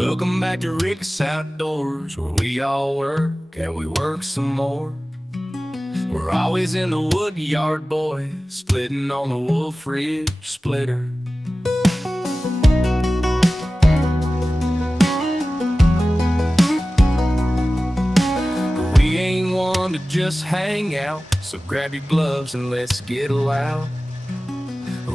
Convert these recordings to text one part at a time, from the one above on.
Welcome back to Rick's Outdoors, where we all work and we work some more. We're always in the wood yard, boys, splitting on the wolf ridge splitter. We ain't one to just hang out, so grab your gloves and let's get loud.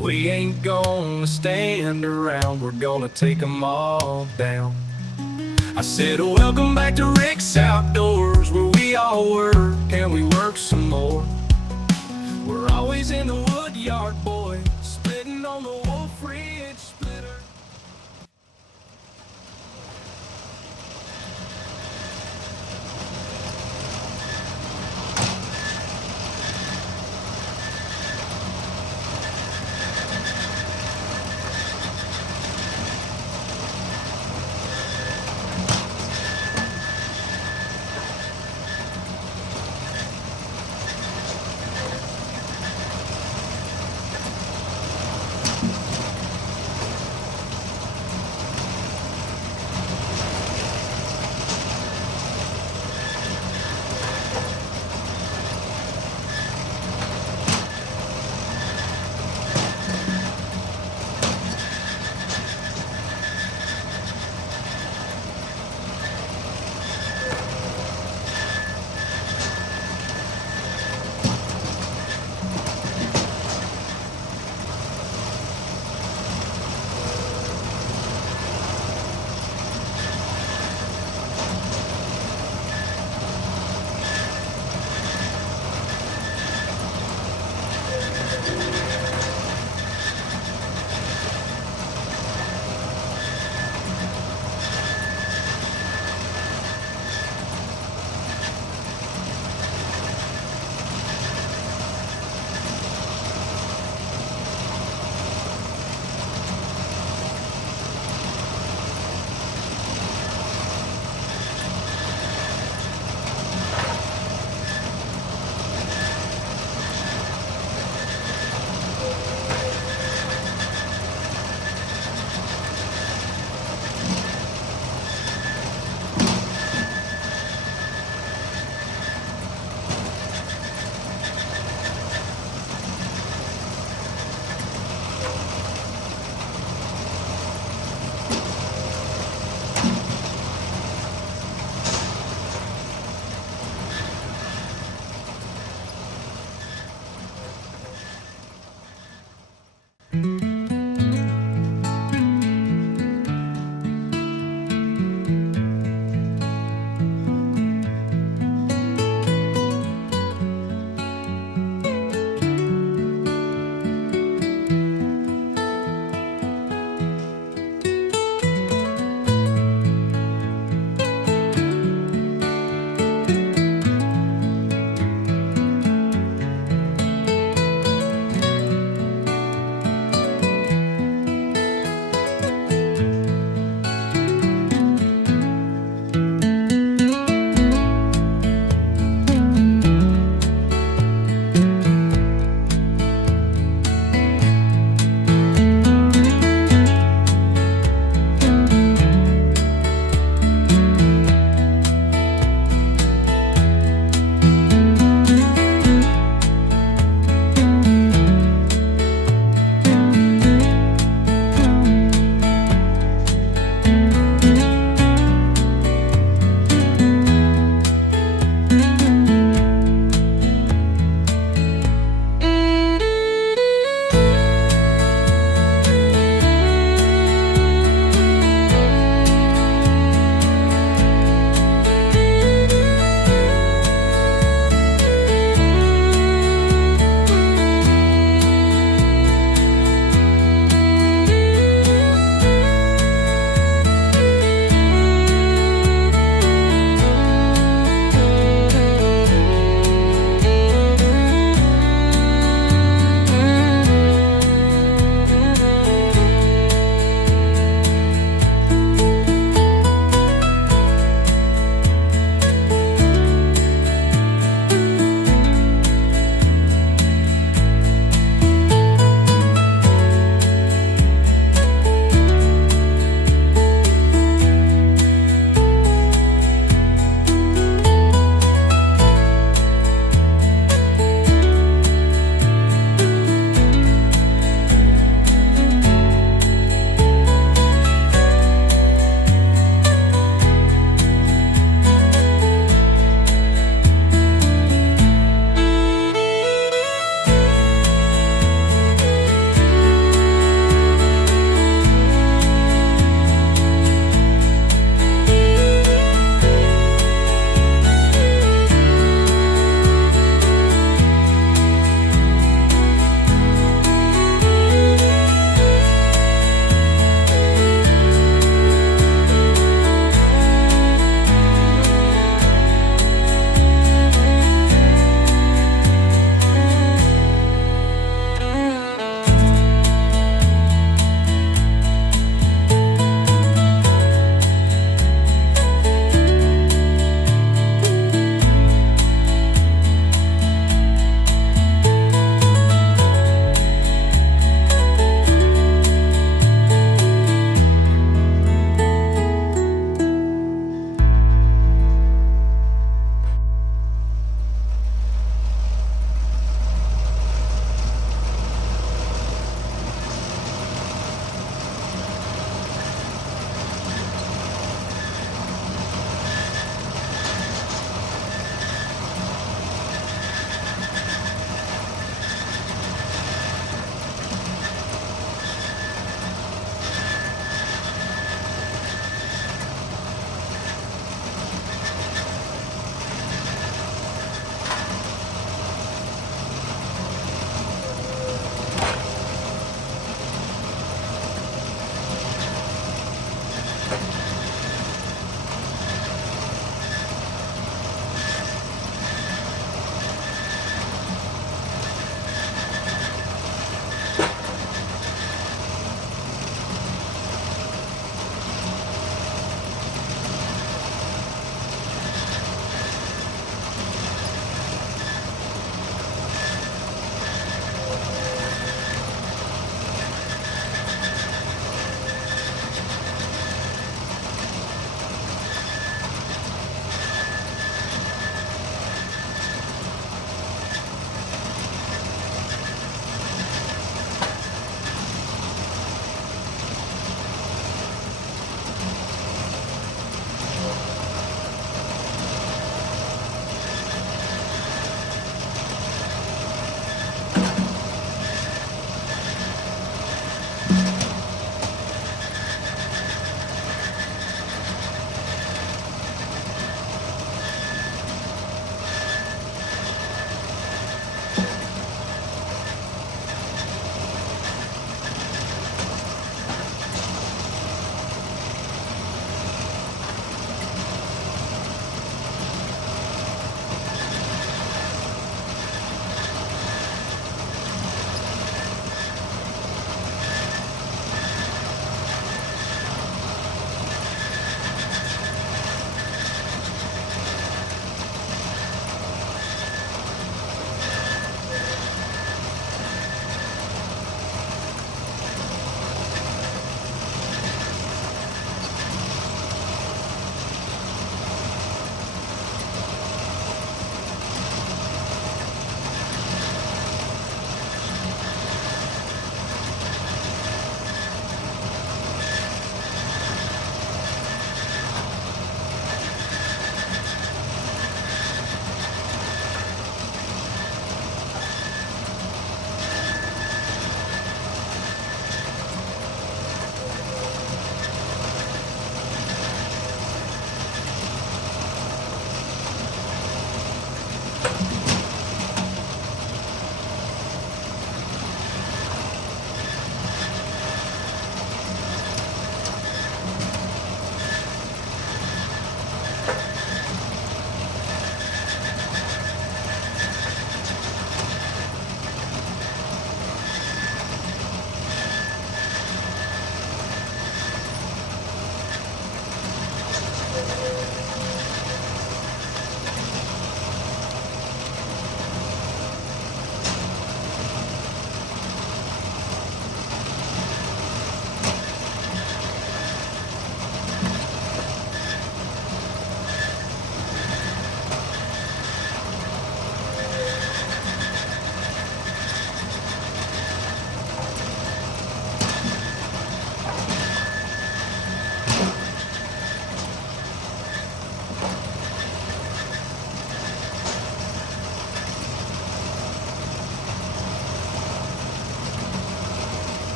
We ain't gonna stand around, we're gonna take 'em all down. I said, welcome back to Rick's Outdoors, where we all work and we work some more. We're always in the wood yard, boys, splitting on the wolf ridge splitter.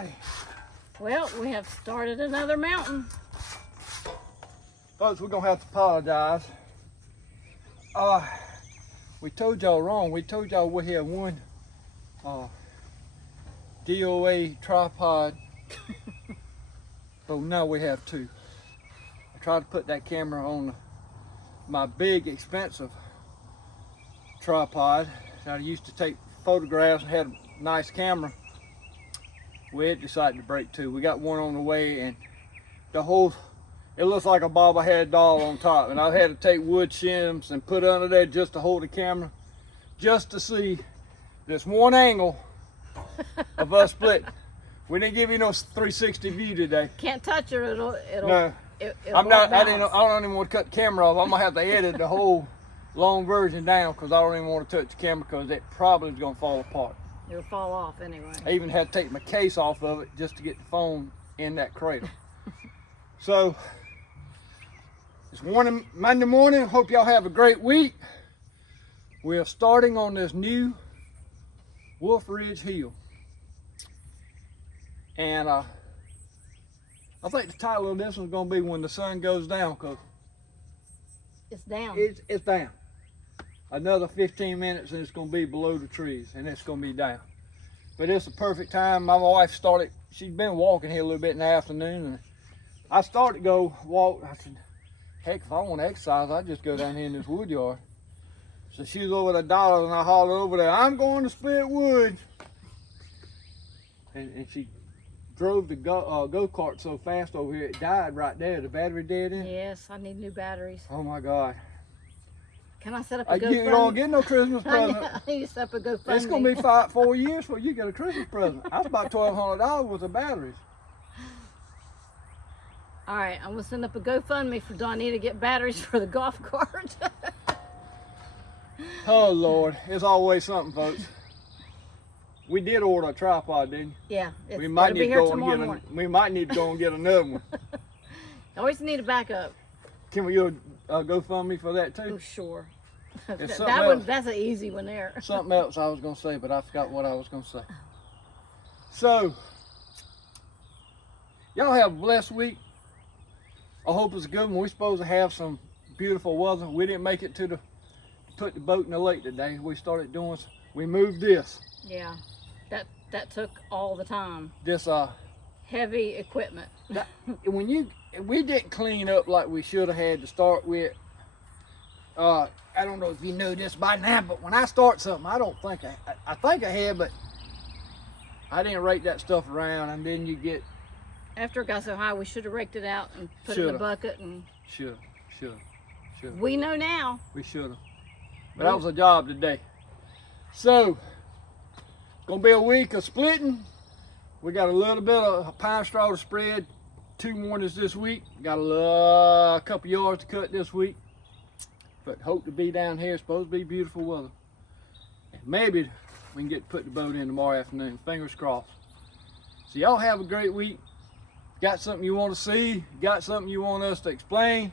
righty. Well, we have started another mountain. Folks, we're gonna have to apologize. We told y'all wrong. We told y'all we had one DOA tripod, but now we have two. I tried to put that camera on my big, expensive tripod that I used to take photographs and had a nice camera. We had decided to break two. We got one on the way, and it looks like a bobblehead doll on top, and I had to take wood shims and put under there just to hold the camera, just to see this one angle of us split. We didn't give you no 360 view today. Can't touch her. It'll No, it'll I'm not. I bounce. don't even want to cut the camera off. I'm gonna have to edit the whole long version down because I don't even want to touch the camera because it probably is gonna fall apart. It'll fall off anyway. I even had to take my case off of it just to get the phone in that cradle. So it's Monday morning. Hope y'all have a great week. We are starting on this new Wolf Ridge Hill. And I think the title of this one's gonna be When the Sun Goes Down, because It's down. it's down. Another 15 minutes and it's gonna be below the trees and it's gonna be down. But it's a perfect time. My wife she's been walking here a little bit in the afternoon, and I started to go walk. I said, heck, if I want to exercise, I just go down here in this wood yard. So she was over the dollar and I hollered over there, I'm going to split wood. And she drove the go-kart so fast over here, it died right there. The battery dead in. Yes, I need new batteries. Oh my God. Can I set up a GoFundMe? You don't get no Christmas present. I need to set up a GoFundMe. It's gonna be 4 years before you get a Christmas present. That's about $1,200 worth of batteries. All right, I'm gonna send up a GoFundMe for Donnie to get batteries for the golf cart. Oh Lord, it's always something, folks. We did order a tripod, didn't you? Yeah, We might it'll need be to here go and tomorrow get morning. we might need to go and get another one. Always need a backup. Can we do a GoFundMe for that Oh, too? sure. It's that something one, else. that's an easy one there. Something else I was gonna say, but I forgot what I was gonna say. So, y'all have a blessed week. I hope it's a good one. We're supposed to have some beautiful weather. We didn't make it to put the boat in the lake today. We moved this. Yeah, that took all the time. This Heavy equipment. we didn't clean up like we should have had to start with. I don't know if you know this by now, but when I start something, I don't think I think I had, but I didn't rake that stuff around, and then you get. After it got so high, we should have raked it out and put it in a bucket. And Should. we know now. We should have. But that was a job today. So, gonna be a week of splitting. We got a little bit of pine straw to spread. 2 mornings this week. Got a couple yards to cut this week. But hope to be down here. It's supposed to be beautiful weather. And maybe we can get to put the boat in tomorrow afternoon. Fingers crossed. So y'all have a great week. Got something you want to see? Got something you want us to explain?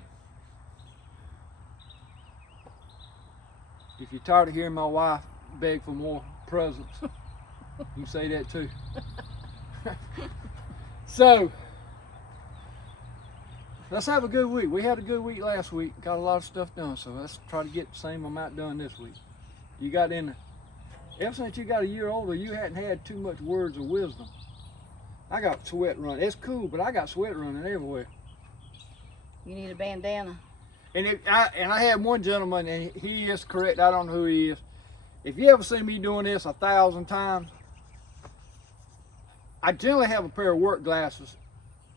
If you're tired of hearing my wife beg for more presents, you can say that too. So, let's have a good week. We had a good week last week. Got a lot of stuff done, so let's try to get the same amount done this week. You got ever since you got a year older, you hadn't had too much words of wisdom. I got sweat running. It's cool, but I got sweat running everywhere. You need a bandana. And I had one gentleman, and he is correct. I don't know who he is. If you ever see me doing this 1,000 times, I generally have a pair of work glasses,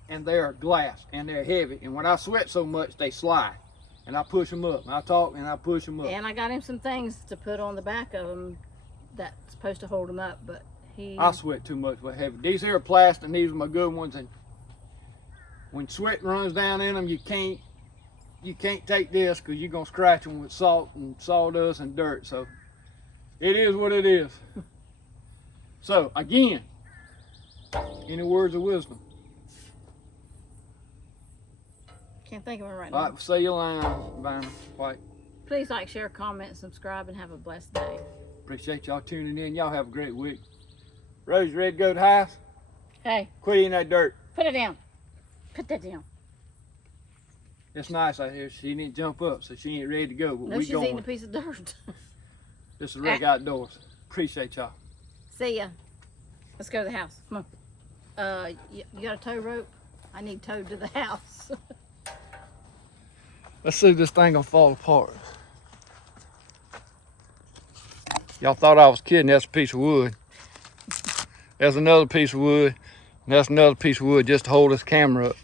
and they're glass, and they're heavy. And when I sweat so much, they slide. And I push them up. And I talk, and I push them up. And I got him some things to put on the back of them that's supposed to hold them up, but I sweat too much with heavy. These here are plastic, and these are my good ones. And when sweat runs down in them, you can't take this because you're gonna scratch them with salt and sawdust and dirt. So it is what it is. So again, any words of wisdom? Can't think of it right All now. right, say your line, Vanna White. Please like, share, comment, subscribe, and have a blessed day. Appreciate y'all tuning in. Y'all have a great week. Rose, ready to go to the house? Hey, Quit eating that dirt. put it down. Put that down. It's nice out here. She didn't jump up, so she ain't ready to go. But No, we she's going. eating a piece of dirt. This is Rick Outdoors. Appreciate y'all. See ya. Let's go to the house. Come on. You got a tow rope? I need towed to the house. Let's see if this thing gonna fall apart. Y'all thought I was kidding. That's a piece of wood. There's another piece of wood. And that's another piece of wood just to hold this camera up.